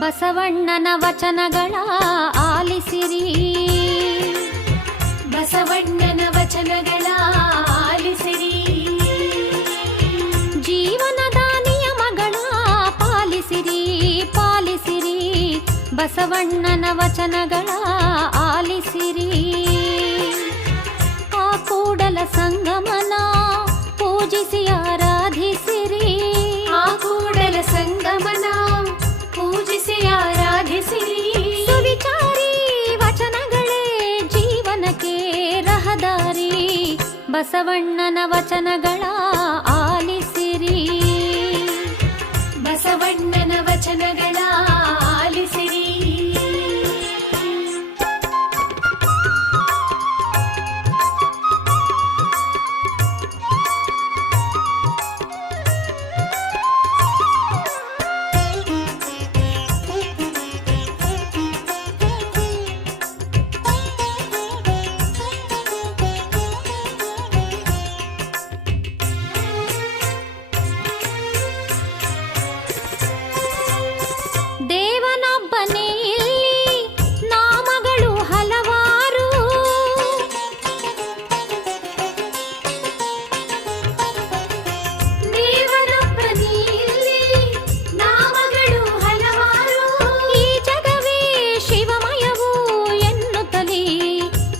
ಬಸವಣ್ಣನ ವಚನಗಳ ಆಲ ಬಸವಣ್ಣನ ವಚನಗಳ ಆಲಿಸಿರಿ. ಆ ಕೂಡಲ ಸಂಗಮನ ಪೂಜಿಸಿ ಆರಾಧಿಸಿರಿ. ಆ ಕೂಡಲ ಸಂಗಮನ ಪೂಜಿಸಿ ಆರಾಧಿಸಿರಿ. ಸುವಿಚಾರಿ ವಚನಗಳೇ ಜೀವನಕ್ಕೆ ರಹದಾರಿ. ಬಸವಣ್ಣನ ವಚನಗಳ ಆಲಿಸಿರಿ. ಬಸವಣ್ಣನ ವಚನಗಳ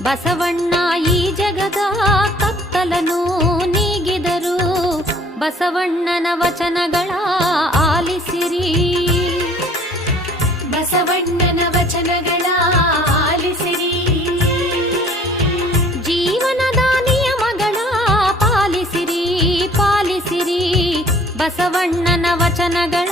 ಬಸವಣ್ಣ ಈ ಜಗದ ಕತ್ತಲನು ನೀಗಿದರು. ಬಸವಣ್ಣನ ವಚನಗಳ ಆಲಿಸಿರಿ. ಬಸವಣ್ಣನ ವಚನಗಳ ಆಲಿಸಿರಿ. ಜೀವನದ ನಿಯಮಗಳ ಪಾಲಿಸಿರಿ ಪಾಲಿಸಿರಿ. ಬಸವಣ್ಣನ ವಚನಗಳ